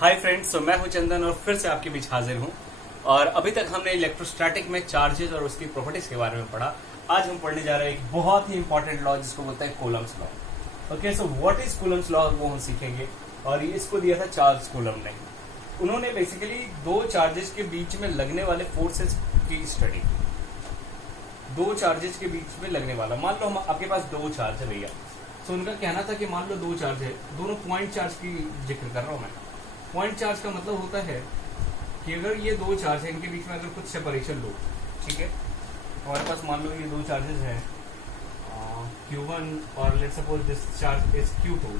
Hi friends, तो मैं हूं चंदन और फिर से आपके बीच हाजिर हूं। और अभी तक हमने इलेक्ट्रोस्टैटिक में चार्जेस और उसकी प्रॉपर्टीज के बारे में पढ़ा। आज हम पढ़ने जा रहे हैं एक बहुत ही इंपॉर्टेंट लॉ जिसको बोलते हैं Coulomb's law. Okay, so what is Coulomb's law वो हम सीखेंगे। और ये इसको दिया था चार्ल्स कूलम ने। उन्होंने बेसिकली दो चार्जेस के बीच में लगने वाले फोर्सेस की स्टडी। दो चार्जेस के बीच में लगने वाला, मान लो हम आपके पास दो चार्ज है भैया। तो उनका कहना था कि मान लो दो चार्ज है, दोनों पॉइंट चार्ज की जिक्र कर रहा हूं मैं। पॉइंट चार्ज का मतलब होता है कि अगर ये दो चार्ज है, इनके बीच में अगर कुछ सेपरेशन लो, ठीक है, हमारे पास मान लो ये दो चार्जेस हैं Q1 और let's suppose this charge is Q2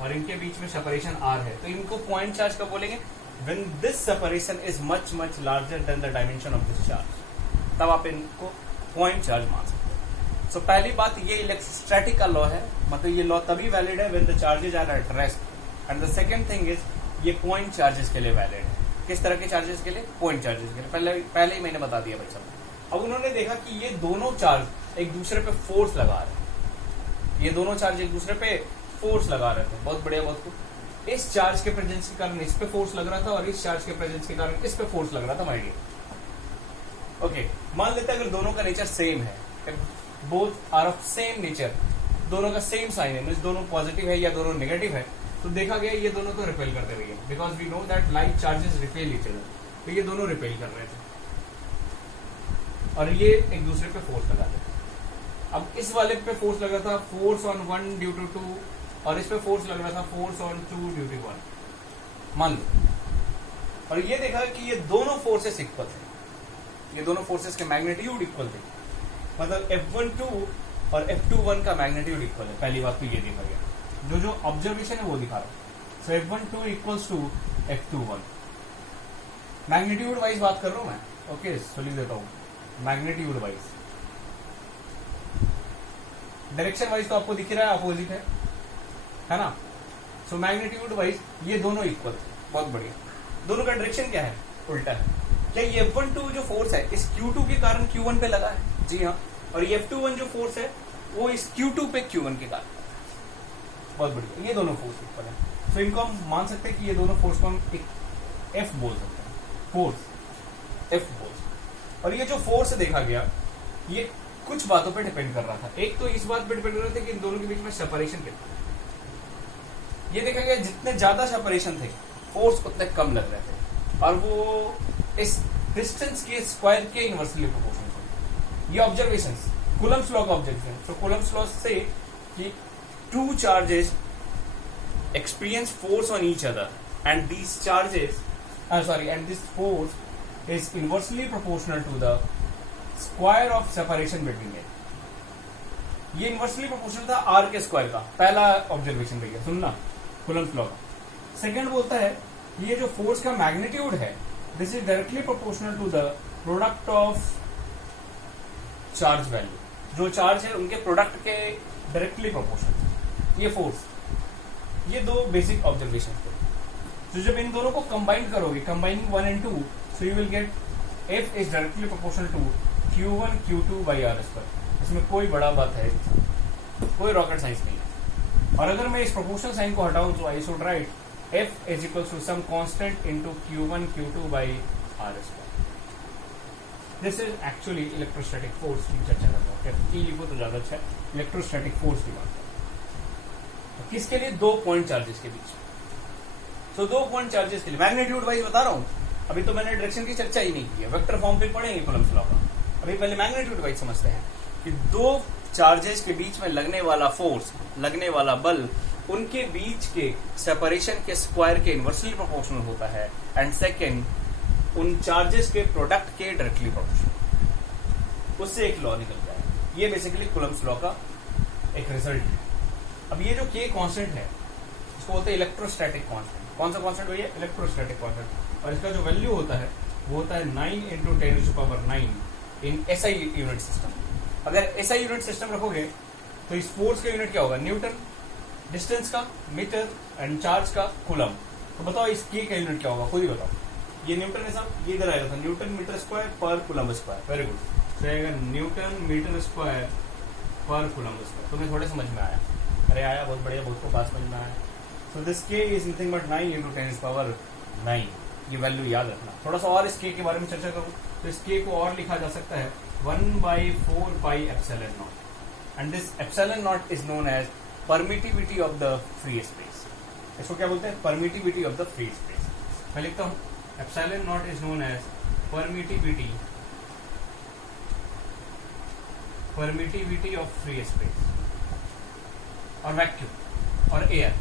और इनके बीच में सेपरेशन R है, तो इनको पॉइंट चार्ज कब बोलेंगे? When this separation is much much larger than the dimension of this charge, तब आप इनको पॉइंट चार्ज मान सकते हैं। सो पहली बात, ये इलेक्ट्रोस्टैटिक का लॉ है, मतलब ये लॉ तभी वैलिड है when the charges are at rest. And the second thing is ये पॉइंट चार्जेस के लिए वैलिड है। किस तरह के चार्जेस के लिए? पॉइंट चार्जेस के लिए। पहले ही मैंने बता दिया बच्चा। अब उन्होंने देखा कि ये दोनों चार्ज एक दूसरे पे फोर्स लगा रहे हैं। ये दोनों चार्ज एक दूसरे पे फोर्स लगा रहे थे। बहुत बढ़िया, बहुत खूब। इस चार्ज के प्रेजेंस के कारण इस पे फोर्स लग रहा था और इस चार्ज के प्रेजेंस के कारण इस पे फोर्स लग रहा था माय डियर। ओके, मान लेते हैं अगर दोनों का नेचर सेम है, both are of same nature, दोनों का सेम साइन है, दोनों पॉजिटिव है या दोनों नेगेटिव है, तो देखा गया ये दोनों तो रिपेल करते रहिए, because we know that like charges repel each other. तो ये दोनों रिपेल कर रहे थे और ये एक दूसरे पे फोर्स लगाते थे। अब इस वाले पे फोर्स लगा था फोर्स ऑन 1 ड्यू टू 2 और इस पे फोर्स लग रहा था फोर्स ऑन 2 ड्यू टू 1, मान लो। और ये देखा कि ये दोनों फोर्सेस इक्वल थे, ये दोनों फोर्सेस के मैग्नीट्यूड इक्वल थे, मतलब F12 और F21 का मैग्नीट्यूड इक्वल है। पहली बात तो ये देखा गया, जो ऑब्जर्वेशन है वो दिखा रहा हूं। So F12 equals to F21। Magnitude wise बात कर रहा हूं मैं। ओके, सो लिख देता हूं मैग्नीट्यूड वाइज। डायरेक्शन वाइज तो आपको दिख रहा है अपोजिट है ना। सो मैग्नीट्यूड वाइज ये दोनों इक्वल थे। बहुत बढ़िया। दोनों का डायरेक्शन क्या है? उल्टा है। क्या ये F12 जो फोर्स है इस Q2 के कारण Q1 पे लगा है? जी हाँ। और ये F21 जो फोर्स है वो इस Q2 पे Q1 के कारण। बहुत बढ़िया, ये दोनों फोर्स इक्वल है। सो इनको हम मान सकते हैं कि ये दोनों फोर्स को हम एक F बोल सकते हैं, फोर्स F बोल सकते हैं। और ये जो फोर्स देखा गया ये कुछ बातों पे डिपेंड कर रहा था। एक तो इस बात पे डिपेंड कर रहा था कि इन दोनों के बीच में सेपरेशन कितना है। ये देखा गया जितने ज्यादा सेपरेशन थे फोर्स उतने कम लग रहे थे और वो इस डिस्टेंस के स्क्वायर के इनवर्सली प्रोपोर्शनल थे। ये ऑब्जर्वेशंस, कूलम्स लॉ का ऑब्जर्वेशन। तो कूलम्स लॉ से कि two charges experience force on each other and these charges and this force is inversely proportional to the square of separation between them। ये inversely proportional था R के square का। पहला observation भैया सुनना कूलम्स लॉ का। सेकंड बोलता है ये जो फोर्स का मैग्नीट्यूड है this is directly proportional to the product of charge value. जो चार्ज है उनके प्रोडक्ट के डायरेक्टली प्रोपोर्शनल ये फोर्स। ये दो बेसिक ऑब्जर्वेशन थे। तो जब इन दोनों को कंबाइन करोगे, combining 1 and 2, so you will get F is directly proportional to Q1 Q2 by R square. इसमें कोई बड़ा बात है, कोई रॉकेट साइंस नहीं है। और अगर मैं इस प्रोपोर्शनल साइन को हटाऊं तो I should write F is equal to some constant into Q1 Q2 by R square. This is actually electrostatic force की चर्चा कर रहा हूँ। F लिखो तो ज्यादा अच्छा है। इलेक्ट्रोस्टैटिक फोर्स की बात किसके लिए? दो पॉइंट चार्जेस के बीच। तो दो पॉइंट चार्जेस के लिए मैग्नीट्यूड वाइज बता रहा हूं। अभी तो मैंने डायरेक्शन की चर्चा ही नहीं की है, वेक्टर फॉर्म पे पढ़ेंगे कूलम्स लॉ का। अभी पहले मैग्नीट्यूड वाइज समझते हैं कि दो चार्जेस के बीच में लगने वाला फोर्स, लगने वाला बल, उनके बीच के सेपरेशन के स्क्वायर के इनवर्सली प्रोपोर्शनल होता है। एंड सेकेंड, उन चार्जेस के प्रोडक्ट के डायरेक्टली प्रोपोर्शनल। उससे एक लॉ निकल जाए। ये बेसिकली कूलम्स लॉ का एक रिजल्ट है। अब ये जो K कांस्टेंट है इसको बोलते हैं इलेक्ट्रोस्टैटिक कांस्टेंट। कौन सा कांस्टेंट भैया? Electrostatic constant. और इसका जो वैल्यू होता है वो होता है 9 × 10⁹ इन SI यूनिट सिस्टम। अगर SI यूनिट सिस्टम रखोगे तो इस फोर्स का यूनिट क्या होगा? न्यूटन, डिस्टेंस का मीटर एंड चार्ज का कूलम। तो बताओ इस K का यूनिट क्या होगा? खुद ही बताओ। ये न्यूटन है साहब, ये इधर आएगा था न्यूटन मीटर स्क्वायर पर कूलम स्क्वायर। Very good. तो आएगा न्यूटन मीटर स्क्वायर पर कूलम स्क्वायर। तुम्हें थोड़े समझ में आया? अरे आया, बहुत बढ़िया, बहुत को पास समझ में आया। सो दिस के इज नथिंग बट 9 इंटू 10⁻⁹। ये वैल्यू याद रखना। थोड़ा सा और इस के बारे में चर्चा करूं तो इस के को और लिखा जा सकता है 1/4πε0 and this ε0 is known as permittivity of the free space. इसको क्या बोलते हैं? Permittivity of the free space. मैं लिखता हूं ε0 is known as permittivity of free space और वैक्यूम और air.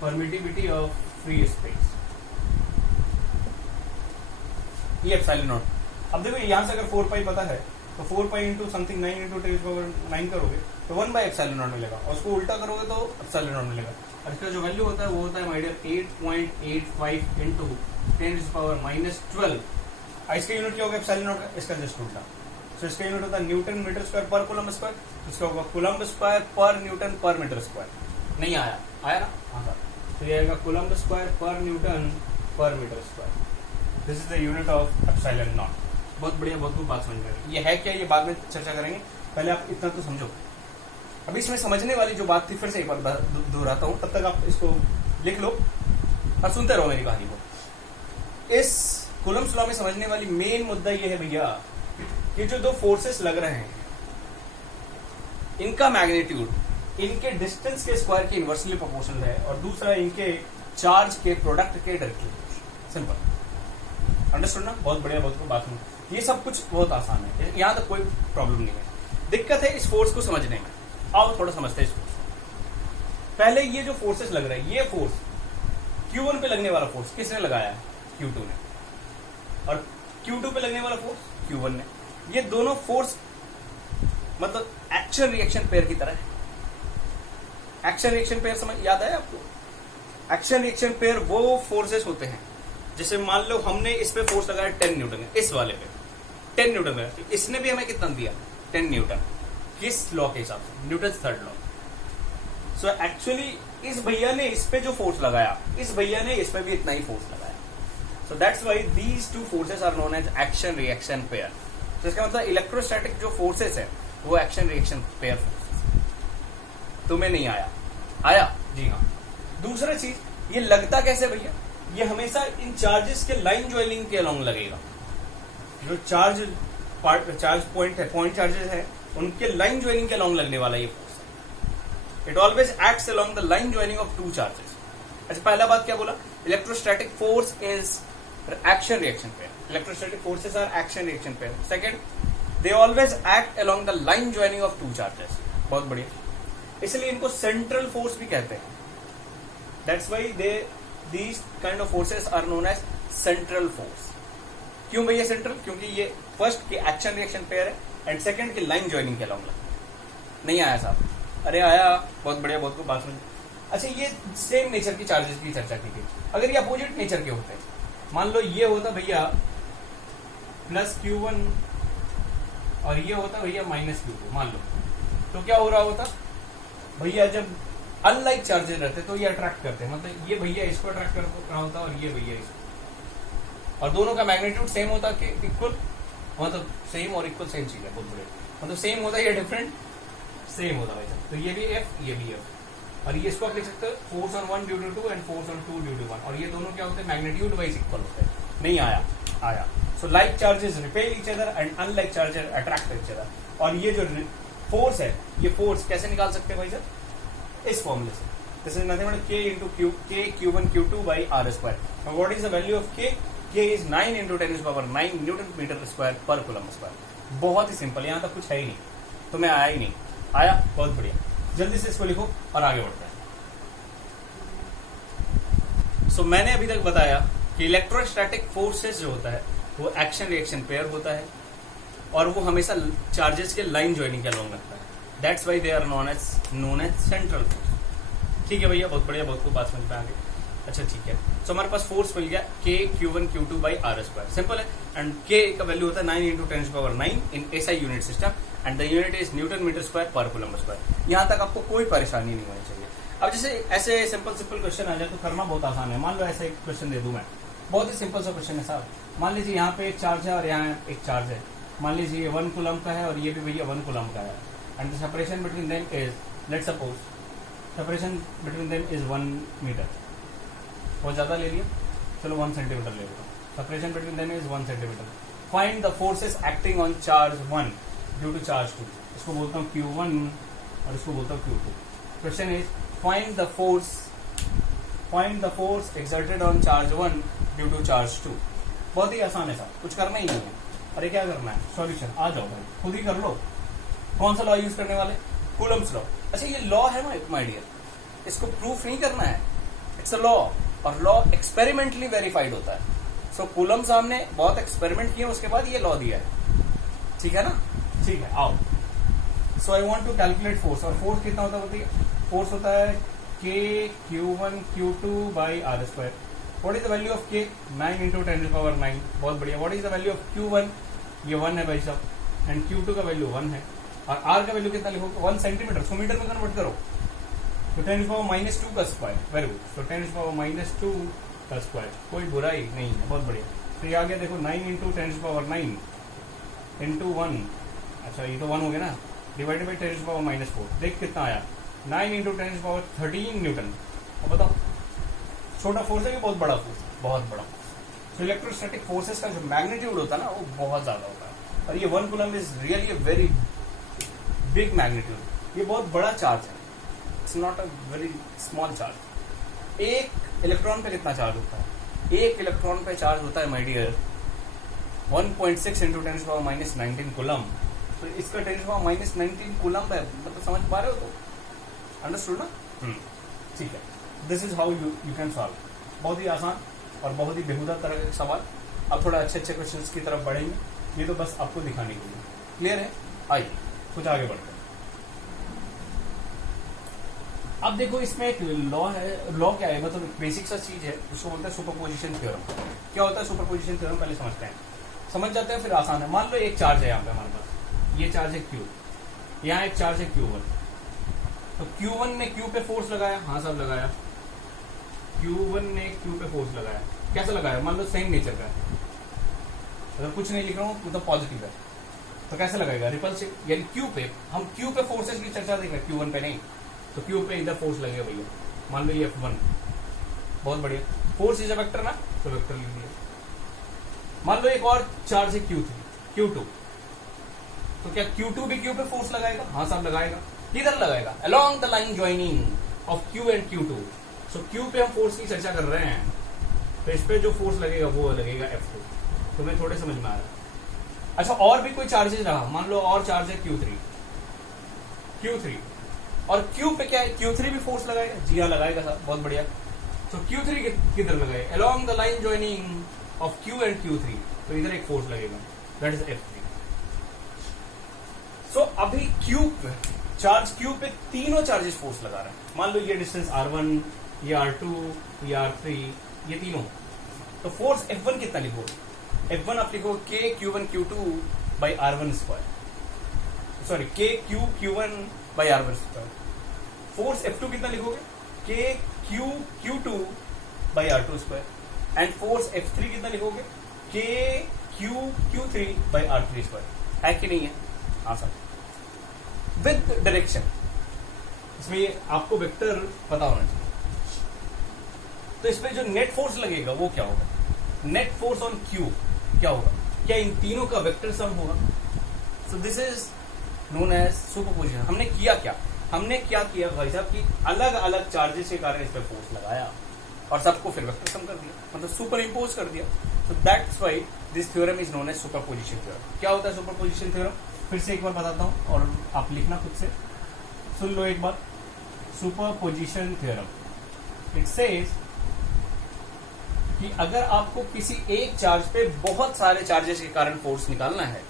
Permittivity of free space, ये ε0। अब देखो यहां से अगर 4π पता है तो 4π इंटू समथिंग 9 इंटू 10⁻⁹ करोगे तो 1/ε0 मिलेगा, और उसको उल्टा करोगे तो ε0 मिलेगा। और इसका जो वैल्यू होता है वो होता है माय डियर 8.85 इंटू 10⁻⁻12। इसका यूनिट क्या होगा ε0 का? इसका जस्ट उल्टा। तो इसका यूनिट होता है न्यूटन मीटर स्क्वायर पर कूलम स्क्वायर, इसका होगा coulomb square per newton per metre square. नहीं आया? आया ना? हाँ सर। तो ये आएगा coulomb square per newton per metre square. This is the unit of ε0। बहुत बढ़िया, बहुत खूब बात समझ में आई। ये है क्या, ये बाद में चर्चा करेंगे, पहले आप इतना तो समझो। अभी इसमें समझने वाली जो बात थी फिर से एक बार दोहराता हूं, तब तक आप इसको लिख लो और सुनते रहो मेरी कहानी को। इस कूलम्स लॉ में समझने वाली मेन मुद्दा ये है भैया कि जो दो फोर्सेस लग रहे हैं इनका मैग्नीट्यूड इनके डिस्टेंस के स्क्वायर के इनवर्सली प्रोपोर्शनल है, और दूसरा इनके चार्ज के प्रोडक्ट के डायरेक्टली प्रोपोर्शनल। सिंपल, अंडरस्टूड ना? बहुत बढ़िया, बहुत खूब बात सुनो। ये सब कुछ बहुत आसान है, यहां तक कोई प्रॉब्लम नहीं है। दिक्कत है इस फोर्स को समझने में। आओ थोड़ा समझते हैं इस फोर्स। पहले ये जो फोर्सेस लग रहा है, ये फोर्स Q1 पे लगने वाला फोर्स किसने लगाया है? Q2 ने। और Q2 पे लगने वाला फोर्स Q1 ने। ये दोनों फोर्स मतलब एक्शन रिएक्शन पेयर की तरह है। एक्शन रिएक्शन पेयर समझ याद है आपको? एक्शन रिएक्शन पेयर वो फोर्सेस होते हैं, जैसे मान लो हमने इस पे फोर्स लगाया 10 न्यूटन, इस वाले पे 10 न्यूटन में, इसने भी हमें कितना दिया? 10 न्यूटन। किस लॉ के हिसाब से? Newton third law. So actually इस भैया ने इस पे जो फोर्स लगाया, इस भैया ने इस पे भी इतना ही फोर्स लगाया। So that's why these two forces are known as action reaction pair. तो इसका मतलब इलेक्ट्रोस्टैटिक जो फोर्सेस है वो एक्शन रिएक्शन पेयर फोर्सेस। तुम्हें नहीं आया? आया? जी हाँ। दूसरा चीज, ये लगता कैसे भैया? ये हमेशा इन चार्जेस के लाइन ज्वाइनिंग के अलोंग लगेगा। जो चार्ज पॉइंट है, पॉइंट चार्जेस है, उनके लाइन ज्वाइनिंग के अलोंग लगने वाला ये force. It always acts along the line joining of two charges. अच्छा, पहला बात क्या बोला? Electrostatic force is action reaction pair. Electrostatic forces are action reaction pair. Second, they always act along the line joining of two charges. बहुत बढ़िया, इसलिए इनको central force भी कहते हैं। That's why these kind of forces are known as central force। क्यों भैया central? क्योंकि ये फर्स्ट के एक्शन रिएक्शन पेयर है एंड सेकंड के लाइन ज्वाइनिंग के अलोंग लगता है। नहीं आया साहब? अरे आया, बहुत बढ़िया, बहुत को बात समझ। अच्छा, ये सेम नेचर की चार्जेस की चर्चा की थी। अगर ये अपोजिट नेचर के होते, मान लो ये होता भैया +Q1 और ये होता भैया -Q2, मान लो, तो क्या हो रहा होता भैया? जब अनलाइक चार्जेस रहते तो ये अट्रैक्ट करते हैं, मतलब ये भैया इसको अट्रैक्ट कर रहा होता और ये भैया इसको, और दोनों का मैग्नीट्यूड सेम होता कि इक्वल, मतलब सेम और इक्वल सेम चीज है, बहुत बड़े, मतलब सेम होता या डिफरेंट? सेम होता भाई। तो ये भी F, ये भी F, और ये इसको आप लिख सकते हो force on 1 due to 2 and force on 2 due to 1, और ये दोनों क्या होते हैं? मैग्नीट्यूड वाइज इक्वल होते हैं। नहीं आया? आया। So like charges repel each other and unlike charges attract each other. और ये जो फोर्स है, ये फोर्स कैसे निकाल सकते हैं भाई सर? इस फॉर्मूले से। This is nothing but K into Q1 Q2 by R square। Now what is the value of K? K is 9 into 10⁻⁹ newton metre square पर कूलम स्क्वायर। बहुत ही सिंपल, यहाँ तक कुछ है ही नहीं, तो मैं आया ही नहीं। आया? बहुत बढ़िया, जल्दी से इसको लिखो और आगे बढ़ते हैं। सो मैंने अभी तक बताया कि इलेक्ट्रोस्टैटिक फोर्सेस जो होता है वो एक्शन रिएक्शन पेयर होता है, और वो हमेशा चार्जेस के लाइन ज्वाइनिंग के अलोंग लगता है। That's why they are known as central force. ठीक है भैया, बहुत बढ़िया, बहुत को बात समझ में आ गई। अच्छा ठीक है, सो हमारे पास फोर्स मिल गया K Q1 Q2 by R square। Simple है, एंड K का वैल्यू होता है 9 into 10⁻⁹ in SI unit system, and the unit is newton metre square पर कूलम स्क्वायर। यहाँ तक आपको कोई परेशानी नहीं होनी चाहिए। अब जैसे ऐसे सिंपल क्वेश्चन आ जाए तो करना बहुत आसान है। मान लो ऐसा एक क्वेश्चन दे दूं मैं, बहुत ही सिंपल सा क्वेश्चन है साहब। मान लीजिए यहाँ पे एक चार्ज है और यहाँ एक चार्ज है, मान लीजिए 1 कूलम का है और ये भी भैया 1 कूलम का है, and the separation between them is, let's suppose separation between them is 1 metre, बहुत ज़्यादा ले लिया, चलो 1 सेंटीमीटर ले लेता हूँ। Separation between them is 1 centimetre. Find the forces acting on charge 1 due to charge 2। इसको बोलता हूँ Q1 और इसको बोलता हूँ Q2। Question is find the force exerted on charge 1 due to charge 2। बहुत ही आसान है साहब, कुछ करना ही नहीं है। अरे क्या करना है, सॉल्यूशन आ जाओ भाई, खुद ही कर लो। कौन सा लॉ यूज करने वाले, कूलम्स लॉ। अच्छा ये लॉ है माय डियर, इसको प्रूफ नहीं करना है, इट्स अ लॉ, और लॉ एक्सपेरिमेंटली वेरीफाइड होता है। सो कूलम्स हमने बहुत एक्सपेरिमेंट किए, उसके बाद ये लॉ दिया है, ठीक है ना। ठीक है, आओ। So I want to calculate force, और फोर्स कितना होता है, फोर्स होता है K Q1 Q2 by R square. What is the value of K, 9 into 10⁹ बहुत बढ़िया। What is the value of Q1, ये 1 है भाई साहब, एंड Q2 का वैल्यू 1 है, और R का वैल्यू कितना लिखोगे, 1 सेंटीमीटर, सो मीटर में कन्वर्ट करो, तो 10⁻² का स्क्वायर, वेरी गुड। तो 10⁻² का स्क्वायर, कोई बुराई नहीं है, बहुत बढ़िया। तो ये आ गया देखो 9 इंटू 10⁹ इंटू 1, अच्छा ये तो 1 हो गया ना, डिवाइडेड बाई 10⁻⁴, देख कितना आया, 9 इंटू 10⁻13 न्यूटन। अब बताओ, छोटा फोर्स है कि बहुत बड़ा फोर्स, बहुत बड़ा। तो इलेक्ट्रोस्टैटिक फोर्सेस का जो मैग्नीट्यूड होता है ना, वो बहुत ज्यादा होता है, और ये 1 coulomb is really a very big magnitude, ये बहुत बड़ा चार्ज है, it's not a very small charge. एक इलेक्ट्रॉन पे कितना चार्ज होता है, एक इलेक्ट्रॉन पे चार्ज होता है माय डियर 1.6 इंटू 10⁻19 कूलम। तो इसका 10⁻19 कूलम है, मतलब समझ पा रहे हो, तो अंडरस्टूड ना। ठीक है, this is how you can solve. बहुत ही आसान और बहुत ही बेहुदा तरह के सवाल। अब थोड़ा अच्छे अच्छे क्वेश्चंस की तरफ बढ़ेंगे, ये तो बस आपको दिखाने के लिए। क्लियर है, आइए कुछ आगे बढ़ते हैं। अब देखो इसमें एक लॉ है, लॉ क्या है, मतलब बेसिक सा चीज है, उसको बोलते हैं सुपरपोजिशन थ्योरम। क्या होता है सुपरपोजिशन थ्योरम, पहले समझते हैं, समझ जाते हैं फिर आसान है। मान लो एक चार्ज है यहाँ पे हमारे पास, ये चार्ज है Q, यहाँ एक चार्ज है Q1, तो Q1 ने Q पे फोर्स लगाया, हाँ साहब लगाया, Q1 ने Q पे फोर्स लगाया, कैसे लगाया, मान लो सेम नेचर का है, अगर कुछ नहीं लिख रहा हूँ मतलब पॉजिटिव है, तो कैसे लगाएगा, रिपल्सिव, यानी Q पे, हम Q पे फोर्सेस की चर्चा देख रहे हैं, Q1 पे नहीं, तो Q पे इधर फोर्स लगेगा भैया, मान लो ये F1, बहुत बढ़िया, फोर्स इज अ वेक्टर ना, तो वेक्टर लिख दिया। मान लो एक और चार्ज है Q2, तो क्या Q2 भी Q पे फोर्स लगाएगा, हाँ साहब लगाएगा, किधर लगाएगा, along the line joining of Q and Q2। So Q पे हम फोर्स की चर्चा कर रहे हैं, तो इस पे जो फोर्स लगेगा वो लगेगा F2। तुम्हें थोड़े समझ में आ रहा है। अच्छा और भी कोई चार्जेस रहा, मान लो और चार्ज है Q3, और Q पे क्या है, Q3 भी फोर्स लगाएगा, जी हाँ लगाएगा साहब, बहुत बढ़िया। तो Q3 किधर लगाएगा, along the line joining of Q and Q3, तो इधर एक फोर्स लगेगा, दैट इज F3। सो अभी चार्ज Q पे तीनों चार्जेस फोर्स लगा रहे हैं, मान लो ये डिस्टेंस R1, ये R2, ये R3, ये तीनों, तो फोर्स F1 कितना लिखोगे, F1 आप लिखोगे K Q1 Q2 by R1 square, sorry K Q1 by R1 square. Force F2 कितना लिखोगे, K Q2 by R2 square, and force F3 कितना लिखोगे, K Q3 by R3 square. है कि नहीं है, हाँ सर, विद डायरेक्शन, इसमें आपको वेक्टर पता होना चाहिए। तो इसमें जो नेट फोर्स लगेगा वो क्या होगा, नेट फोर्स ऑन Q क्या होगा, क्या इन तीनों का वेक्टर सम होगा। So this is known as superposition. हमने किया क्या भाई साहब कि अलग अलग चार्जेस के कारण इस पर फोर्स लगाया और सबको फिर वेक्टर सम कर दिया, मतलब सुपर इम्पोज कर दिया। So that's why this theorem is known as superposition theorem. क्या होता है सुपरपोजिशन थ्योरम, फिर से एक बार बताता हूं और आप लिखना खुद से, सुन लो एक बार। सुपरपोजिशन थ्योरम इट सेज कि अगर आपको किसी एक चार्ज पे बहुत सारे चार्जेस के कारण फोर्स निकालना है,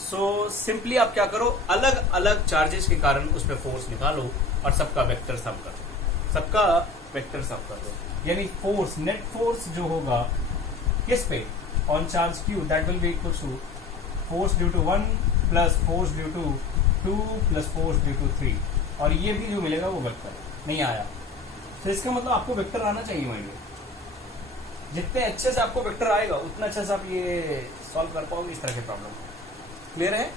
सो सिंपली आप क्या करो, अलग अलग चार्जेस के कारण उस पर फोर्स निकालो और सबका वेक्टर सम कर दो, यानी फोर्स, नेट फोर्स जो होगा किस पे, on charge Q, that will be equal to force due to 1 plus force due to 2 plus force due to 3, और ये भी जो मिलेगा वो वेक्टर नहीं आया। तो इसका मतलब आपको वेक्टर आना चाहिए माइंड, जितने अच्छे से आपको वेक्टर आएगा उतना अच्छे से आप ये सॉल्व कर पाओगे इस तरह के प्रॉब्लम। क्लियर है,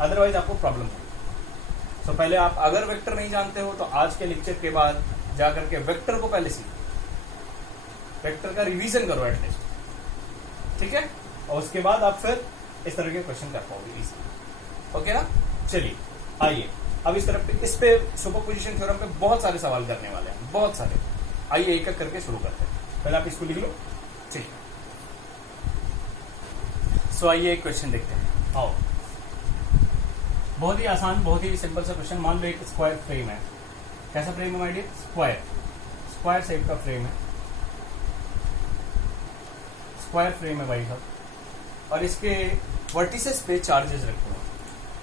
अदरवाइज आपको प्रॉब्लम होगी। सो पहले आप अगर वेक्टर नहीं जानते हो तो आज के लेक्चर के बाद जाकर के वेक्टर को पहले सीखो, वेक्टर का रिवीजन करो एटलीस्ट, ठीक है, और उसके बाद आप फिर इस तरह के क्वेश्चन कर पाओगे इजी। ओके ना। चलिए आइए अब इस पे सुपरपोजिशन थ्योरम पे बहुत सारे सवाल करने वाले हैं, बहुत सारे। आइए एक एक करके शुरू करते हैं। पहले आप इसको लिख लो। ठीक, सो आइए एक क्वेश्चन देखते हैं। आओ, बहुत ही आसान, बहुत ही सिंपल सा क्वेश्चन। मान लो एक स्क्वायर फ्रेम है। कैसा फ्रेम है माय डियर? स्क्वायर शेप का फ्रेम है, स्क्वायर फ्रेम है भाई साहब, और इसके वर्टिसेस पे चार्जेस रखे हुए हैं।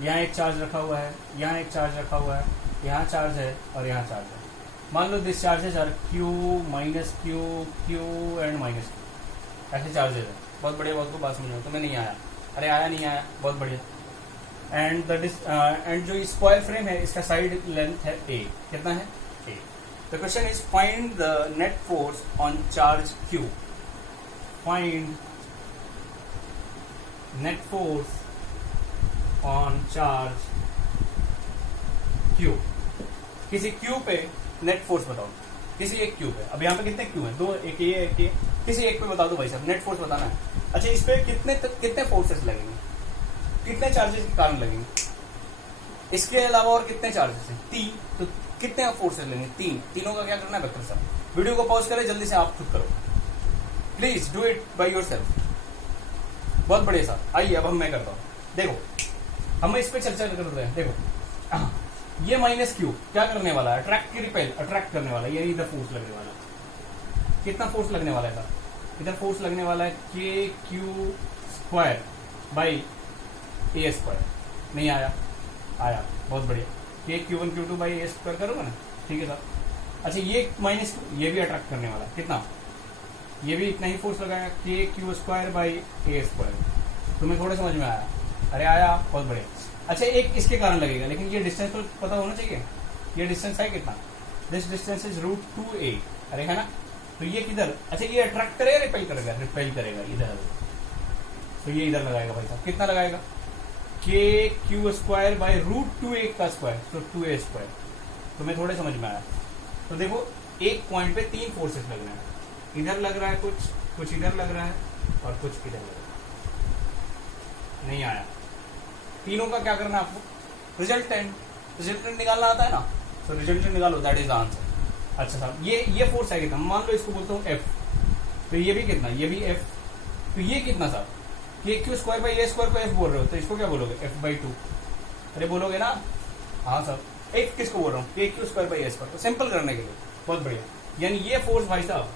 यहाँ एक चार्ज रखा हुआ है, यहाँ एक चार्ज रखा हुआ है, यहाँ चार्ज है और यहाँ चार्ज है। मान लो this charges are Q minus Q Q and minus Q, ऐसे चार्जेस है। बहुत बढ़िया, बहुत को बात समझो। तुम्हें नहीं आया? अरे आया नहीं आया, बहुत बढ़िया। एंड जो स्क्वायर फ्रेम है इसका साइड लेंथ है ए। कितना है? A. The question is find the net force on charge Q. Find net force on charge Q. किसी क्यू पे नेट फोर्स बताओ, किसी एक क्यू पे। अब यहाँ पे कितने क्यू हैं? दो, एक ये एक ये। किसी एक पे बता दो भाई साहब, नेट फोर्स बताना है। अच्छा, इस पे कितने फोर्सेस लगेंगे, कितने चार्जेस के कारण लगेंगे? इसके अलावा और कितने चार्जेस हैं? 3। तो कितने फोर्सेस लगेंगे? 3। तीनों का क्या करना है वेक्टर साहब? वीडियो को पॉज करें, जल्दी से आप खुद करो, please do it by yourself. बहुत बढ़िया साहब। आइए अब मैं करता हूँ। देखो, हम इस पे चर्चा कर रहे हैं। देखो, ये माइनस क्यू क्या करने वाला है? अट्रैक्ट की रिपेल, अट्रैक्ट करने वाला है। ये इधर फोर्स लगने वाला है। कितना फोर्स लगने वाला है सर? इधर फोर्स लगने वाला है K Q square by a square. नहीं आया? आया, बहुत बढ़िया। के Q1 Q2 by a square करोगे ना, ठीक है सर। अच्छा, ये माइनस क्यू, ये भी अट्रैक्ट करने वाला है। कितना? ये भी इतना ही फोर्स लगाएगा, के Q square by a square. तुम्हें थोड़ा समझ में आया? अरे आया, बहुत बढ़िया। अच्छा, एक इसके कारण लगेगा, लेकिन ये डिस्टेंस तो पता होना चाहिए। ये डिस्टेंस है कितना? This distance is √2a। अरे है ना? तो ये किधर? अच्छा, ये अट्रैक्ट करेगा, रिपेल करेगा? रिपेल करेगा इधर। तो ये इधर लगाएगा भाई साहब। कितना लगाएगा? के क्यू स्क्वायर बाई √2a का स्क्वायर, तो 2a स्क्वायर। तुम्हें थोड़े समझ में आया? तो देखो, एक पॉइंट पे 3 फोर्सेस लग रहे हैं। इधर लग रहा है कुछ इधर लग रहा है और कुछ इधर लग रहा है। नहीं आया? तीनों का क्या करना है आपको? रिजल्टेंट निकालना आता है ना, तो रिजल्टेंट निकालो, दैट इज द आंसर। अच्छा साहब, ये फोर्स है कितना? मान लो इसको बोलता हूँ F, तो ये भी कितना? ये भी F। तो ये कितना साहब? ये Q square by a square को F बोल रहे हो, तो इसको क्या बोलोगे? F/2। अरे बोलोगे ना? हाँ साहब। F किसको बोल रहा हूँ? के Q square by a square को, सिंपल करने के लिए। बहुत बढ़िया। यानी ये फोर्स भाई साहब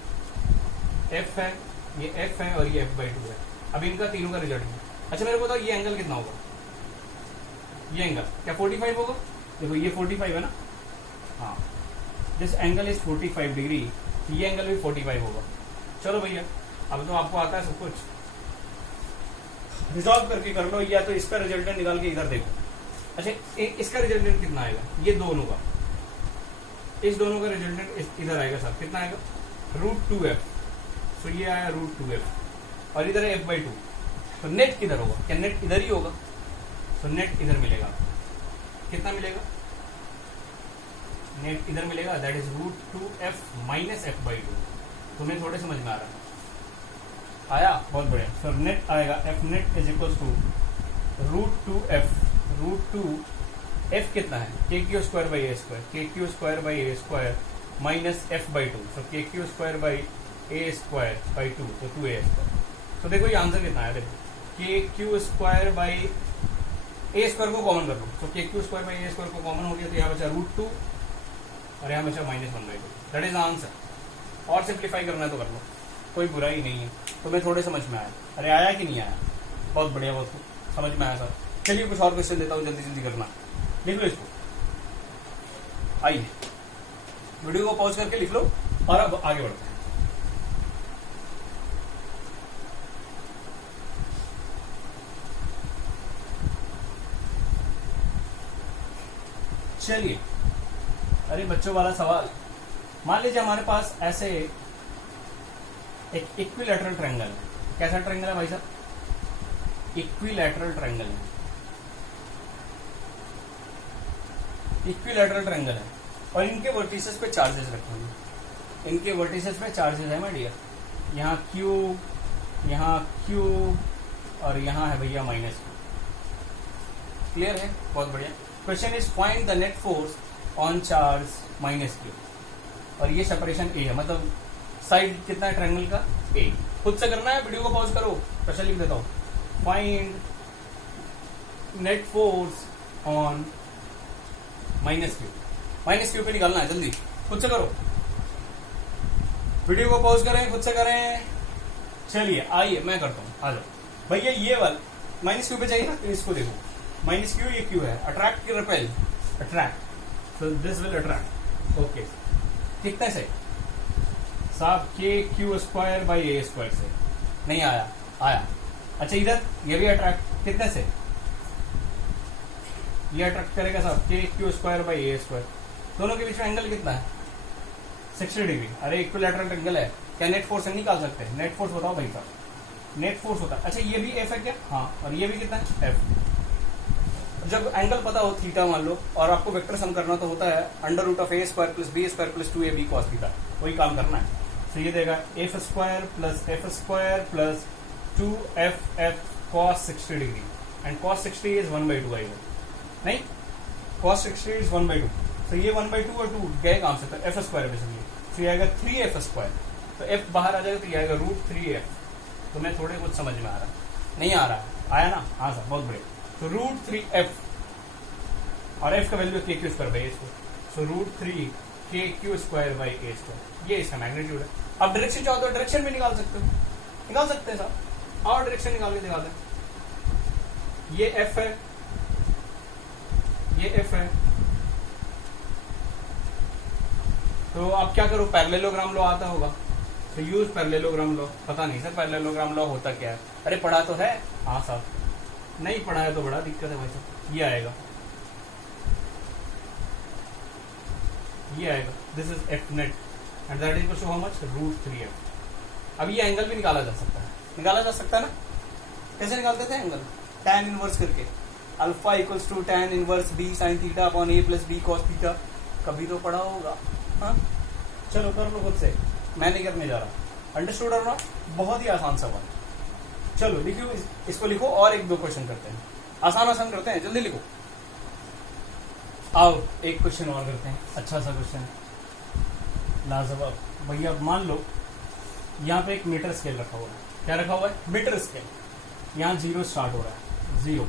F है, ये F है और ये F/2 है। अब इनका तीनों का रिजल्ट है। अच्छा, मेरे को बताओ ये एंगल कितना होगा? ये एंगल क्या 45 होगा? देखो, ये 45 है ना। हाँ, दिस एंगल इज 45 डिग्री। ये एंगल भी 45 होगा। चलो भैया, अब तो आपको आता है सब कुछ, रिजॉल्व करके कर लो, या तो इसका रिजल्टेंट निकाल के इधर देखो। अच्छा, इसका रिजल्टेंट कितना आएगा? ये दोनों का, इस दोनों का रिजल्टेंट इधर आएगा सर। कितना आएगा? √2f। तो ये आया √2f और इधर है F/2। तो नेट किधर होगा? क्या नेट इधर ही होगा? तो नेट इधर मिलेगा। कितना मिलेगा? नेट इधर मिलेगा, that is √2f minus F/2। तुम्हें थोड़े समझ में आ रहा है? आया? बहुत बढ़िया। सर नेट आएगा F net is equal to √2f। √2f कितना है? K Q square by a square, K Q square by a square minus F/2। तो K Q square by a square by 2, तो 2a स्क्वायर। तो देखो ये answer कितना है? देखो, के Q square by a square को कॉमन कर लो, तो K Q square by a square को कॉमन हो गया, तो यहाँ बचा √2 और यहाँ बचा -1/2। That is answer. और सिंप्लीफाई करना है तो कर लो, कोई बुराई नहीं है। तुम्हें थोड़े समझ में आया? अरे आया कि नहीं आया? बहुत बढ़िया, बहुत समझ में आया सर। चलिए कुछ और क्वेश्चन देता हूँ, जल्दी जल्दी करना। लिख लो इसको। आइए, वीडियो को पॉज करके लिख लो और अब आगे बढ़ते हैं। चलिए, अरे बच्चों वाला सवाल। मान लीजिए हमारे पास ऐसे एक इक्विलैटरल ट्रायंगल है। कैसा ट्रायंगल है भाई साहब? इक्विलैटरल ट्रायंगल है। इक्विलैटरल ट्रायंगल है और इनके वर्टिसेस पे चार्जेस रखेंगे, इनके वर्टिसेस पे चार्जेस है माय डियर, यहाँ Q और यहाँ है भैया -Q। क्लियर है? बहुत बढ़िया। Question is find the net force on charge -Q और ये सेपरेशन A है, मतलब साइड कितना है ट्रायंगल का? A। खुद से करना है, वीडियो को पॉज करो, क्वेश्चन लिख देता हूँ। Find net force on -Q पे निकालना है, जल्दी खुद से करो, वीडियो को पॉज करें, खुद से करें। चलिए आइए मैं करता हूँ, आ जाओ भैया। ये वाला -Q पे चाहिए ना, तो इसको देखो, -Q ये Q है, अट्रैक्ट की repel, attract, so this will attract, okay. कितने से साहब? KQ² by A² से। नहीं आया? आया। अच्छा इधर ये भी अट्रैक्ट, कितने से? ये अट्रैक्ट करेगा साहब KQ² by A²। दोनों के बीच में एंगल कितना है? 60 डिग्री। अरे इक्विलैटरल एंगल है, क्या नेट फोर्स नहीं निकाल सकते? नेट फोर्स बताओ भाई साहब, नेट फोर्स होता है। अच्छा ये भी F है क्या? हाँ, और ये भी कितना है? F। जब एंगल पता हो थीटा मान लो, और आपको वेक्टर सम करना तो होता है √A² + B² + 2AB cos theta, वही काम करना है। तो ये देगा F² + F² + 2FF cos 60 degree, and cos 60 is 1/2 आएगा, नहीं cos 60 इज 1/2, तो ये 1/2 और 2 गए काम से, तो F² बेसिकली, तो ये आएगा 3F², तो F बाहर आ जाएगा तो ये आएगा √3F। तो मैं थोड़े कुछ समझ में आ रहा, नहीं आ रहा, आया ना? हाँ सर, बहुत बढ़िया। तो √3F और F का value KQ² by A², so √3KQ² by A², ये इसका मैग्नीट्यूड है। अब डायरेक्शन चाहो तो डायरेक्शन भी निकाल सकते हो, निकाल सकते हैं साहब, और डायरेक्शन निकाल के दिखाते हैं। ये F है, ये F है, तो आप क्या करो, पैरेललोग्राम लॉ आता होगा, तो यूज पैरेललोग्राम लॉ। पता नहीं सर पैरेललोग्राम लॉ होता क्या है? अरे पढ़ा तो है, हाँ साहब, नहीं पढ़ा है तो बड़ा दिक्कत है भाई साहब। ये आएगा, ये आएगा, this is F net and that is how much? √3F। अब ये एंगल भी निकाला जा सकता है, निकाला जा सकता है ना? कैसे निकालते थे एंगल? tan इनवर्स करके, alpha = tan inverse B sin theta upon A + B cos theta, कभी तो पढ़ा होगा। हाँ चलो कर लो खुद से, मैं नहीं करने जा रहा। अंडरस्टूड और ना? बहुत ही आसान सवाल। चलो लिखो, इसको लिखो और 1-2 क्वेश्चन करते हैं, आसान करते हैं, जल्दी लिखो। आओ एक क्वेश्चन और करते हैं, अच्छा सा क्वेश्चन, लाजवाब भैया। मान लो यहाँ पे एक मीटर स्केल रखा हुआ है, क्या रखा हुआ है? Metre scale. यहाँ 0 स्टार्ट हो रहा है, 0,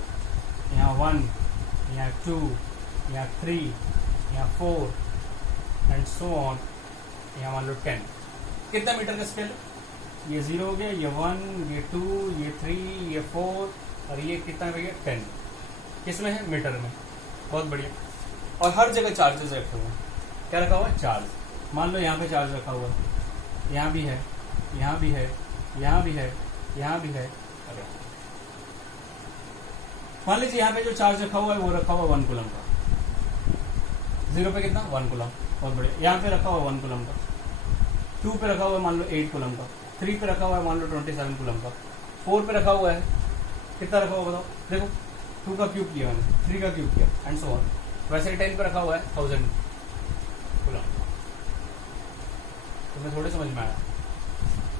यहाँ 1, यहाँ 2, यहाँ 3, यहाँ 4 एंड सो ऑन, यहाँ मान लो 10। कितना मीटर का स्केल है? ये 0 हो गया, ये 1, ये 2, ये 3, ये 4 और ये कितना भैया? 10। किसमें है? मीटर में। बहुत बढ़िया। और हर जगह चार्जेस रखे हुए हैं, क्या रखा हुआ है? चार्ज। मान लो यहाँ पे चार्ज रखा हुआ है, यहाँ भी है, यहाँ भी है, यहाँ भी है, यहाँ भी है। अरे मान लीजिए यहाँ पे जो चार्ज रखा हुआ है वो रखा हुआ 1 कूलम का, 0 पे कितना? 1 कूलम। बहुत बढ़िया। यहाँ पे रखा हुआ 1 कूलम का, 2 पे रखा हुआ है मान लो 8 कूलम का, 3 पे रखा हुआ है मान लो 27 कूलम का, 4 पे रखा हुआ है कितना रखा हुआ बताओ? देखो 2 का क्यूब किया मैंने, 3 का क्यूब किया एंड सो ऑन। वैसे 10 पे रखा हुआ है 1000 कूलम। तुम्हें थोड़े समझ में आया?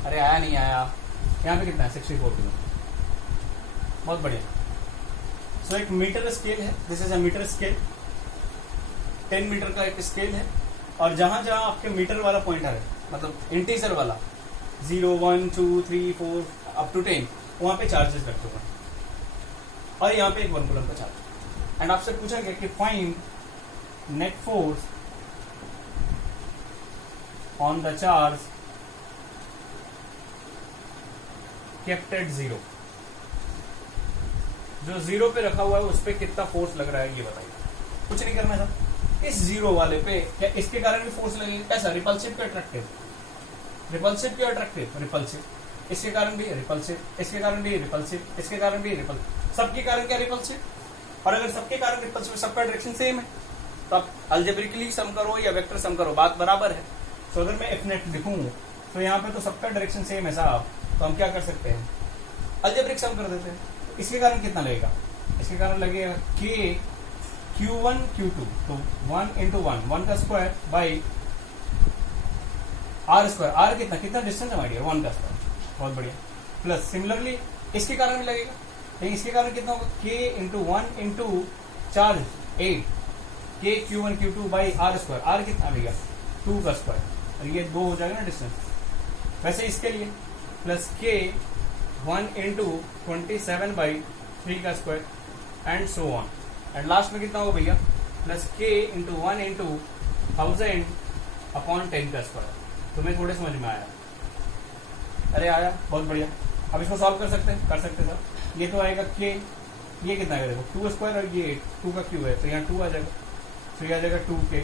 अरे आया नहीं आया? यहाँ पे कितना है? 64 कूलम। बहुत बढ़िया। सो एक मीटर स्केल है, this is a metre scale, 10 metre का एक स्केल है, और जहां जहां आपके मीटर वाला पॉइंटर है, मतलब इंटीजर वाला 0, 1, 2, 3, 4 अप टू 10, वहां पे चार्जेस रखे हुए हैं, और यहाँ पे एक 1 कूलम का चार्ज। एंड आपसे पूछा गया कि find net force on the charge kept at 0। जो 0 पे रखा हुआ है उस पे कितना फोर्स लग रहा है ये बताइए। कुछ नहीं करना था, इस 0 वाले पे क्या इसके कारण भी फोर्स लगेगा? कैसा? रिपल्सिव क्या अट्रैक्टिव? रिपल्सिव क्या अट्रैक्टिव? रिपल्सिव। इसके कारण भी रिपल्सिव, इसके कारण भी रिपल्सिव, इसके कारण भी रिपल्सिव, सबके कारण क्या रिपल्सिव? और अगर सबके कारण रिपल्सिव, सबका डायरेक्शन सेम है, तो आप अलजेब्रिकली सम करो या वेक्टर सम करो, बात बराबर है। तो अगर मैं एफ नेट लिखूं तो यहाँ पे तो सबका डायरेक्शन सेम है साहब, तो हम क्या कर सकते हैं? अलजेब्रिक सम कर देते हैं। इसके कारण कितना लगेगा? इसके कारण लगेगा Q1 Q2, तो 1 into 1 का square by R square, R कितना डिस्टेंस है माय डियर, 1 का स्क्वायर, बहुत बढ़िया, प्लस सिमिलरली इसके कारण भी लगेगा, लेकिन इसके कारण कितना होगा, k into 1 into charge 8, k Q1 Q2 by R square, R कितना भैया 2 का स्क्वायर, और ये 2 हो जाएगा ना डिस्टेंस। वैसे इसके लिए प्लस k 1 इंटू 27 बाई 3 का square and so on, and last में कितना होगा भैया, plus k into 1 into 1000 upon 10 का स्क्वायर। तुम्हें थोड़े समझ में आया? अरे आया, बहुत बढ़िया। अब इसको सॉल्व कर सकते हैं सर। ये तो आएगा k, ये कितना आएगा देखो 2 स्क्वायर, और ये 2 का क्यूब है तो यहाँ 2 आ जाएगा, तो ये आ जाएगा 2k,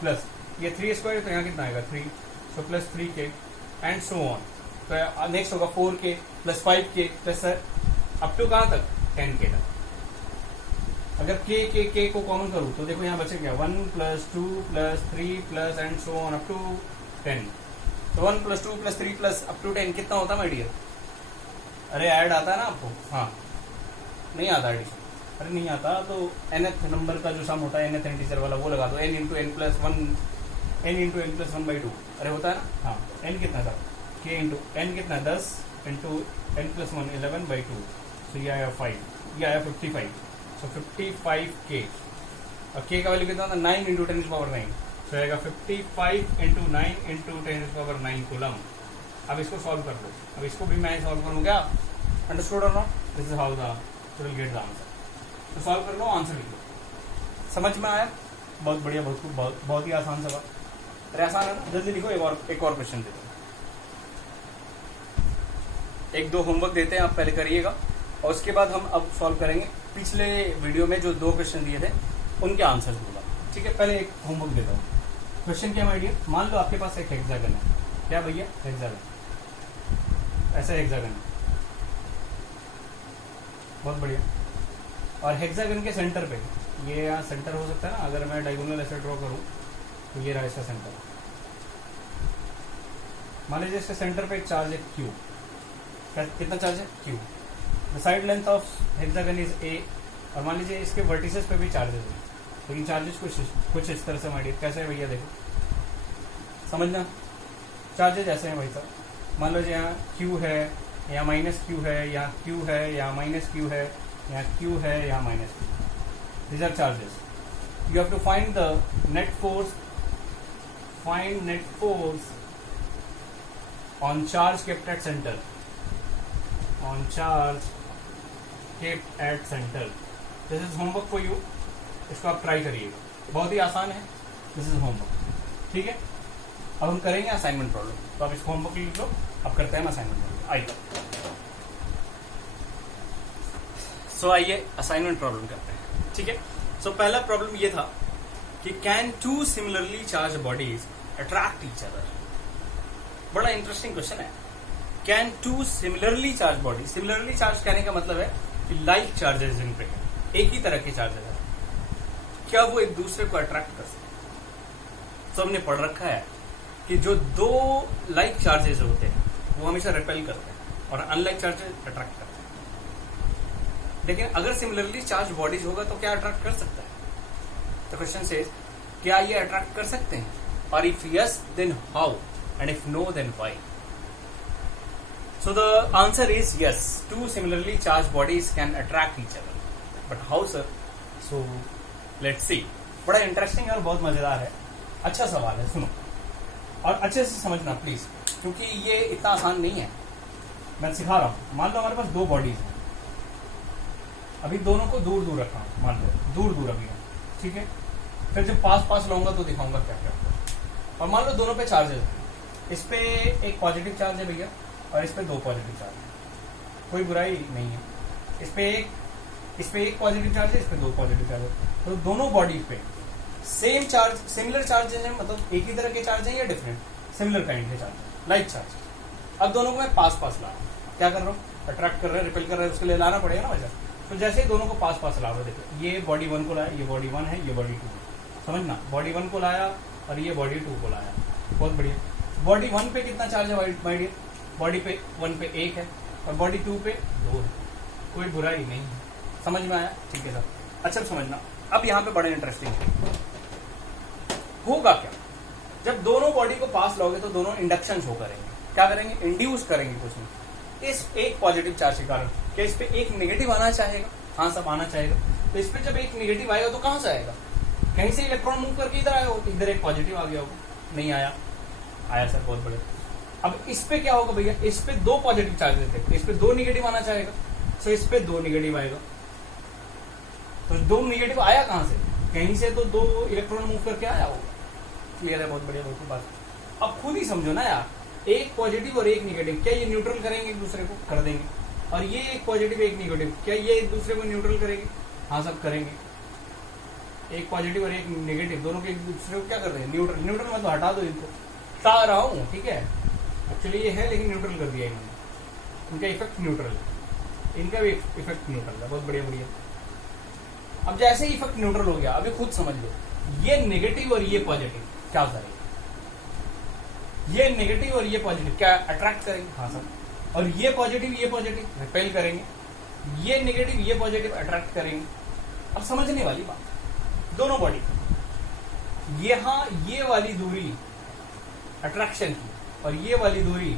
प्लस ये 3 स्क्वायर तो यहाँ कितना आएगा 3, so plus 3k and so on. तो नेक्स्ट होगा 4k plus 5k plus up to कहाँ तक 10k तक। अगर k को कॉमन करूँ तो देखो यहाँ बचेगा 1 plus 2 plus 3 plus and so on up to 10। तो 1 plus 2 plus 3 plus up to 10 कितना होता है माय डियर? अरे ऐड आता है ना आपको? हाँ, नहीं आता एडिशन? अरे नहीं आता तो nth नंबर का जो सम होता है nth इंटीजर वाला वो लगा दो, n इंटू n प्लस 1/2। अरे होता है ना? हाँ, n कितना था, k इंटू n कितना 10 इंटू n प्लस 1 11/2, तो ये आया 5, ये आया 55, सो 55k, और k का वैल्यू कितना था 9 इंटू 10⁹, तो आएगा 55 इंटू 9 इंटू 10⁹ कूलम। अब इसको सॉल्व कर लो, अब इसको भी मैं सॉल्व करूँ क्या? अंडरस्टूड और not? This is how the will get the answer. तो सॉल्व कर लो, आंसर लिख लो। समझ में आया? बहुत बढ़िया, बहुत ही आसान सवाल। अरे आसान है ना? जल्दी लिखो, एक और क्वेश्चन देते हैं। 1-2 होमवर्क देते हैं, आप पहले करिएगा, और उसके बाद हम अब सॉल्व करेंगे पिछले वीडियो में जो 2 क्वेश्चन दिए थे उनके आंसर दूंगा। ठीक है, पहले एक होमवर्क देता हूँ। क्वेश्चन क्या माइडियर? मान लो आपके पास एक हेक्सागन है। क्या भैया? हेक्सागन, ऐसा हेक्सागन है, बहुत बढ़िया। और हेक्सागन के सेंटर पे, ये यहाँ सेंटर हो सकता है ना, अगर मैं डायगोनल ऐसे ड्रॉ करूँ तो ये रहा इसका सेंटर। मान लीजिए इसके सेंटर पे एक चार्ज है Q। कितना चार्ज है? Q। The side length of hexagon is A, और मान लीजिए इसके वर्टिसेस पे भी चार्जेस है, लेकिन चार्जेस कुछ इस तरह से माइडियर। कैसे है भैया? देखो, समझना, चार्जेस ऐसे हैं भाई साहब। मान लो यहाँ Q है, यहाँ माइनस Q है, यहाँ Q है, यहाँ माइनस Q है, यहाँ Q है, यहाँ minus Q। These are charges. You have to find the net force. Find net force on charge kept at center. On charge kept at center. This is homework for you. इसको आप try करिएगा, बहुत ही आसान है। This is homework. ठीक है, अब हम करेंगे असाइनमेंट प्रॉब्लम। तो आप इसको होमवर्क लिख लो, अब करते हैं असाइनमेंट प्रॉब्लम। आइए, सो आइए असाइनमेंट प्रॉब्लम करते हैं। ठीक है, सो पहला प्रॉब्लम ये था कि can 2 similarly charge bodies attract each other. बड़ा इंटरेस्टिंग क्वेश्चन है। Can 2 similarly charge body, similarly charge कहने का मतलब है कि लाइक चार्जेस जिन पे एक ही तरह के चार्जेस है, क्या वो एक दूसरे को अट्रैक्ट कर सकते? तो हमने पढ़ रखा है कि जो 2 लाइक चार्जेस होते हैं वो हमेशा रिपेल करते हैं और अनलाइक चार्जेस अट्रैक्ट करते हैं। लेकिन अगर सिमिलरली चार्ज बॉडीज होगा तो क्या अट्रैक्ट कर सकता है? द क्वेश्चन सेज, क्या ये अट्रैक्ट कर सकते हैं? और if yes then how, and if no then why? So the answer is yes, 2 similarly charge bodies can attract each other. But how sir? So let's see. बड़ा interesting और बहुत मजेदार है, अच्छा सवाल है, सुनो और अच्छे से समझना प्लीज, क्योंकि ये इतना आसान नहीं है। मैं सिखा रहा हूं। मान लो हमारे पास 2 बॉडीज हैं, अभी दोनों को दूर दूर रखा हूं, मान लो दूर दूर अभी है, ठीक है। फिर जब पास पास लाऊंगा तो दिखाऊंगा क्या क्या। और मान लो दोनों पे चार्जेस है, इस पे एक पॉजिटिव चार्ज है भैया और इस पे 2 पॉजिटिव चार्ज है, कोई बुराई नहीं है। इस पे एक पॉजिटिव चार्ज है, इस पे 2 पॉजिटिव चार्ज है, तो दोनों बॉडी पे सेम चार्ज, सिमिलर चार्जेस हैं, मतलब एक ही तरह के चार्ज हैं या डिफरेंट, सिमिलर काइंड के चार्ज, लाइक चार्ज। अब दोनों को मैं पास पास ला रहा हूँ, क्या कर रहा हूँ? अट्रैक्ट कर रहा है, रिपेल कर रहा है, उसके लिए लाना पड़ेगा ना वैसा। तो जैसे ही दोनों को पास पास ला रहा है, देखो ये बॉडी 1 को लाया, ये बॉडी 1 है, ये बॉडी 2 है, समझना, बॉडी 1 को लाया और ये बॉडी 2 को लाया, बहुत बढ़िया। बॉडी 1 पे कितना चार्ज है माय डियर? बॉडी पे 1 पे 1 है और बॉडी 2 पे 2 है, कोई बुराई नहीं है। समझ में आया? ठीक है सर। अच्छा समझना, अब यहां पे बड़ा इंटरेस्टिंग होगा क्या, जब दोनों बॉडी को पास लोगे तो दोनों इंडक्शन शो करेंगे, क्या करेंगे, इंड्यूस करेंगे कुछ नहीं। इस एक पॉजिटिव चार्ज के कारण क्या इस पे एक नेगेटिव आना चाहेगा, हाँ सब आना चाहेगा। तो इस पे जब एक नेगेटिव आएगा तो कहां से आएगा, कहीं से इलेक्ट्रॉन मूव करके इधर आया होगा, इधर एक पॉजिटिव आ गया होगा, नहीं आया, आया सर बहुत बड़े। अब इस पे क्या होगा भैया, इस पे दो पॉजिटिव चार्जेस थे, इस पे दो निगेटिव आना चाहेगा, तो इस पे दो निगेटिव आएगा। तो दो निगेटिव आया कहां से, कहीं से तो दो इलेक्ट्रॉन मूव करके आया होगा। क्लियर है, बहुत बढ़िया, बहुत बात। अब खुद ही समझो ना यार, एक पॉजिटिव और एक निगेटिव, क्या ये न्यूट्रल करेंगे एक दूसरे को, कर देंगे। और ये एक पॉजिटिव एक निगेटिव, क्या ये एक दूसरे को न्यूट्रल करेंगे, हाँ सब करेंगे। एक पॉजिटिव और एक नेगेटिव दोनों के एक दूसरे को क्या कर देंगे, न्यूट्रल। न्यूट्रल मतलब हटा दो इनको, हटा रहा हूं, ठीक है, एक्चुअली ये है लेकिन न्यूट्रल कर दिया इन्होंने, इनका इफेक्ट न्यूट्रल है, इनका भी इफेक्ट न्यूट्रल है, बहुत बढ़िया बढ़िया। अब जैसे ही इफेक्ट न्यूट्रल हो गया, अभी खुद समझ लो, ये नेगेटिव और ये पॉजिटिव क्या करेंगे, ये नेगेटिव और ये पॉजिटिव क्या अट्रैक्ट करेंगे, हाँ सर। और ये पॉजिटिव रिपेल करेंगे, ये नेगेटिव ये पॉजिटिव अट्रैक्ट करेंगे। अब समझने वाली बात, दोनों बॉडी यहां ये वाली दूरी अट्रैक्शन की और ये वाली दूरी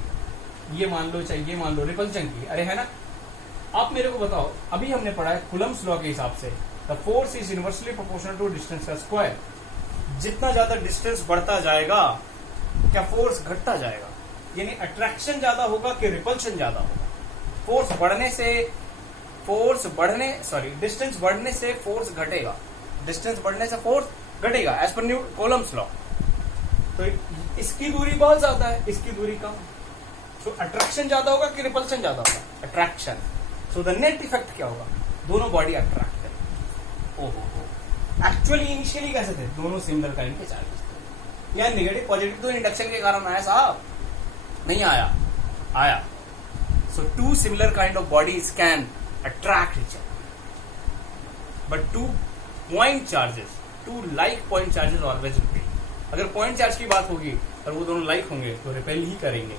ये मान लो, चाहे ये मान लो रिपल्शन की, अरे है ना। आप मेरे को बताओ, अभी हमने पढ़ा है कूलम्स लॉ के हिसाब से the force is inversely proportional to distance का स्क्वायर। जितना ज्यादा डिस्टेंस बढ़ता जाएगा क्या फोर्स घटता जाएगा, यानी अट्रैक्शन ज्यादा होगा कि रिपल्शन ज्यादा होगा। डिस्टेंस बढ़ने से फोर्स घटेगा, डिस्टेंस बढ़ने से फोर्स घटेगा एज पर कूलम्स लॉ। तो इसकी दूरी बहुत ज्यादा है, इसकी दूरी कम, सो अट्रैक्शन ज्यादा होगा कि रिपल्शन ज्यादा होगा, attraction. So the net effect क्या होगा, दोनों बॉडी अट्रैक्ट करेंगे। ओहो, एक्चुअली इनिशियली कैसे थे, दोनों सिमिलर काइंड के चार्जेस थे। या नेगेटिव पॉजिटिव तो इंडक्शन के कारण आया साहब, नहीं आया, आया। So two similar kind of bodies can attract each other, but two point charges, two like point charges always repel. अगर पॉइंट चार्ज की बात होगी और वो दोनों लाइक होंगे तो रिपेल ही करेंगे,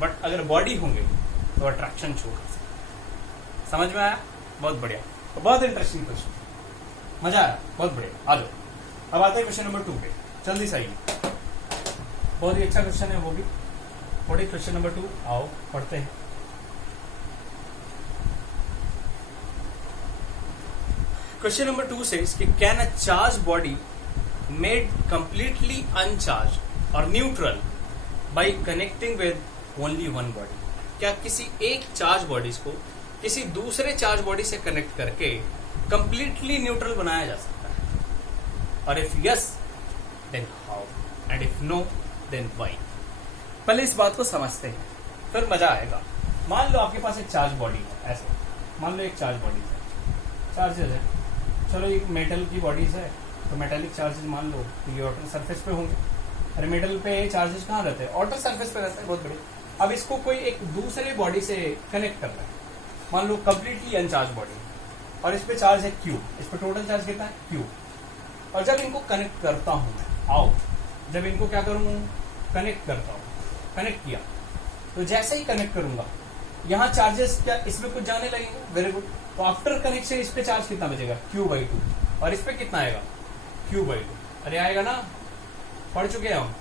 बट अगर बॉडी होंगे तो अट्रैक्शन शो कर सकते। समझ में आया, बहुत बढ़िया, तो बहुत इंटरेस्टिंग क्वेश्चन, मजा आया, बहुत बढ़िया। आ जाओ, अब आते हैं क्वेश्चन नंबर 2 पे, जल्दी से आइए, बहुत ही अच्छा क्वेश्चन है वो भी। व्हाट इज क्वेश्चन नंबर 2, आओ पढ़ते हैं। क्वेश्चन नंबर 2 says कि can a charge body made completely uncharge और neutral by connecting with only one body, क्या किसी एक चार्ज बॉडीज को किसी दूसरे चार्ज बॉडी से कनेक्ट करके कंप्लीटली न्यूट्रल बनाया जा सकता है, और if yes then how, and if no then why. पहले इस बात को समझते हैं, फिर मजा आएगा। मान लो आपके पास एक चार्ज बॉडी है, ऐसे मान लो एक चार्ज बॉडी है, चार्जेस है, चलो एक मेटल की बॉडीज है तो मेटेलिक चार्जेस मान लो तो ये आउटर सरफेस पे होंगे। अरे मेटल पे चार्जेस कहाँ रहते हैं, आउटर सरफेस पे रहते हैं, बहुत बढ़िया। अब इसको कोई एक दूसरे बॉडी से कनेक्ट कर रहा है, मान लो कंप्लीटली अनचार्ज बॉडी, और इस पे चार्ज है Q, इस पे टोटल चार्ज कितना है Q। और जब इनको कनेक्ट करता हूं, आओ जब इनको क्या करूं, कनेक्ट करता हूं, कनेक्ट किया, तो जैसे ही कनेक्ट करूंगा यहाँ चार्जेस क्या इसमें कुछ जाने लगेंगे, वेरी गुड। तो आफ्टर कनेक्शन इस पे चार्ज कितना बचेगा, Q/2, और इस पे कितना आएगा, Q/2। अरे आएगा ना, पढ़ चुके हैं हम।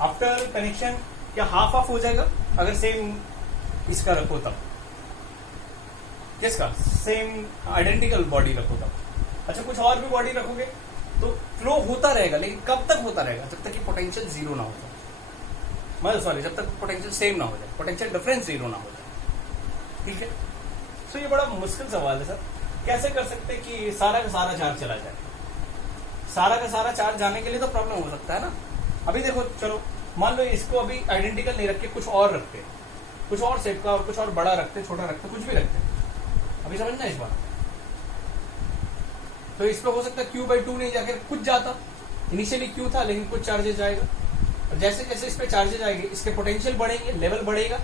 आफ्टर कनेक्शन क्या हाफ ऑफ हो जाएगा, अगर सेम इसका रखो तब, किसका, सेम आइडेंटिकल बॉडी रखो तब। अच्छा कुछ और भी बॉडी रखोगे तो फ्लो होता रहेगा, लेकिन कब तक होता रहेगा, जब तक कि पोटेंशियल जीरो ना हो जाए, मतलब सॉरी जब तक पोटेंशियल सेम ना हो जाए, पोटेंशियल डिफरेंस जीरो ना हो जाए, ठीक है। तो ये बड़ा मुश्किल सवाल है सर, कैसे कर सकते कि सारा का सारा चार्ज चला जाए, सारा का सारा चार्ज जाने के लिए तो प्रॉब्लम हो सकता है ना। अभी देखो, चलो मान लो इसको अभी आइडेंटिकल नहीं रख के कुछ और रखते, कुछ और शेप का, और कुछ और बड़ा रखते, छोटा रखते, कुछ भी रखते, अभी समझना इस बार। तो इस पे हो सकता है Q/2 नहीं जाकर कुछ जाता, इनिशियली Q था लेकिन कुछ चार्जेस जाएगा, और जैसे जैसे इस पे चार्जेस आएंगे इसके पोटेंशियल बढ़ेंगे, लेवल बढ़ेगा,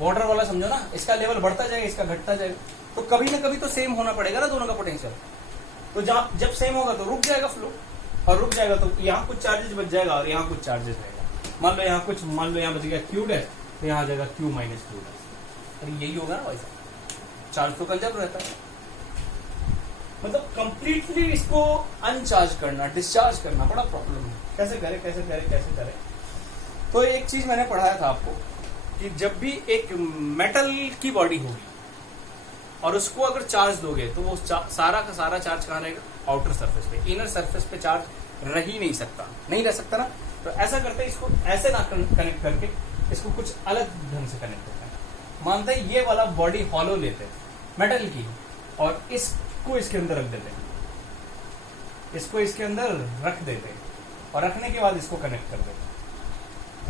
वाटर वाला समझो ना, इसका लेवल बढ़ता जाएगा, इसका घटता जाएगा, तो कभी ना कभी तो सेम होना पड़ेगा ना दोनों का पोटेंशियल। तो जब सेम होगा तो रुक जाएगा फ्लो, और रुक जाएगा तो यहाँ कुछ चार्जेस बच जाएगा और यहाँ कुछ चार्जेस रहेगा। मान लो यहाँ कुछ, मान लो यहाँ बच गया Q' तो यहाँ आ जाएगा Q- Q'। अरे यही होगा ना भाई साहब, चार्ज तो कंजर्व रहता है। मतलब कंप्लीटली इसको अनचार्ज करना, डिस्चार्ज करना बड़ा प्रॉब्लम है। कैसे करे। तो एक चीज मैंने पढ़ाया था आपको कि जब भी एक मेटल की बॉडी होगी और उसको अगर चार्ज दोगे तो वो सारा का सारा चार्ज कहाँ रहेगा? आउटर सरफेस पे। इनर सरफेस पे चार्ज रह ही नहीं सकता ना। तो ऐसा करते हैं, इसको ऐसे ना कनेक्ट करके इसको कुछ अलग ढंग से कनेक्ट करते हैं। मानते हैं ये वाला बॉडी हॉलो लेते हैं मेटल की और इसको इसके अंदर रख देते हैं, इसको इसके अंदर रख देते हैं और रखने के बाद इसको कनेक्ट कर देते हैं।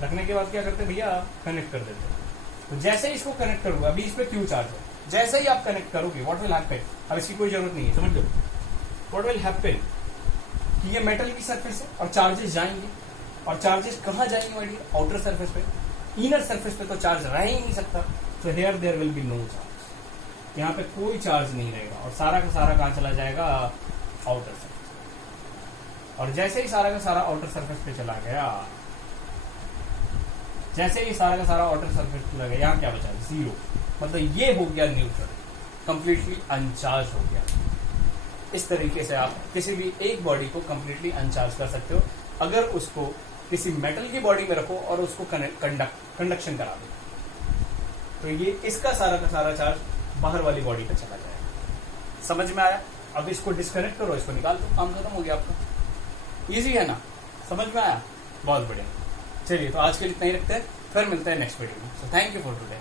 रखने के बाद क्या करते हैं भैया? कनेक्ट कर देते हैं। तो जैसे ही इसको कनेक्ट करोगे, अभी इस पे क्यू चार्ज है, जैसे ही आप कनेक्ट करोगे व्हाट विल हैपन? अब इसकी कोई जरूरत नहीं है, समझ लो। व्हाट विल हैपन कि ये मेटल की सरफेस है और चार्जेस जाएंगे, और चार्जेस कहाँ जाएंगे माय डियर? आउटर सरफेस पे। इनर सरफेस पे तो चार्ज रह ही नहीं सकता, तो here there will be no charge. यहाँ पे कोई चार्ज नहीं रहेगा और सारा का सारा कहाँ चला जाएगा? Outer surface. और जैसे ही सारा का सारा आउटर सरफेस पे चला गया, जैसे ही सारा का सारा आउटर सरफेस पे चला गया, यहाँ क्या बचा? जीरो। मतलब ये हो गया न्यूट्रल, कंप्लीटली अनचार्ज हो गया। इस तरीके से आप किसी भी एक बॉडी को कंप्लीटली अनचार्ज कर सकते हो अगर उसको किसी मेटल की बॉडी में रखो और उसको कंडक्शन करा दो, तो ये इसका सारा का सारा चार्ज बाहर वाली बॉडी पे चला जाएगा। समझ में आया? अब इसको डिस्कनेक्ट करो, इसको निकाल दो, काम खत्म हो गया आपका। इजी है ना? समझ में आया? बहुत बढ़िया। चलिए, तो आज के लिए इतना ही रखते हैं, फिर मिलते हैं नेक्स्ट वीडियो में। So thank you for today.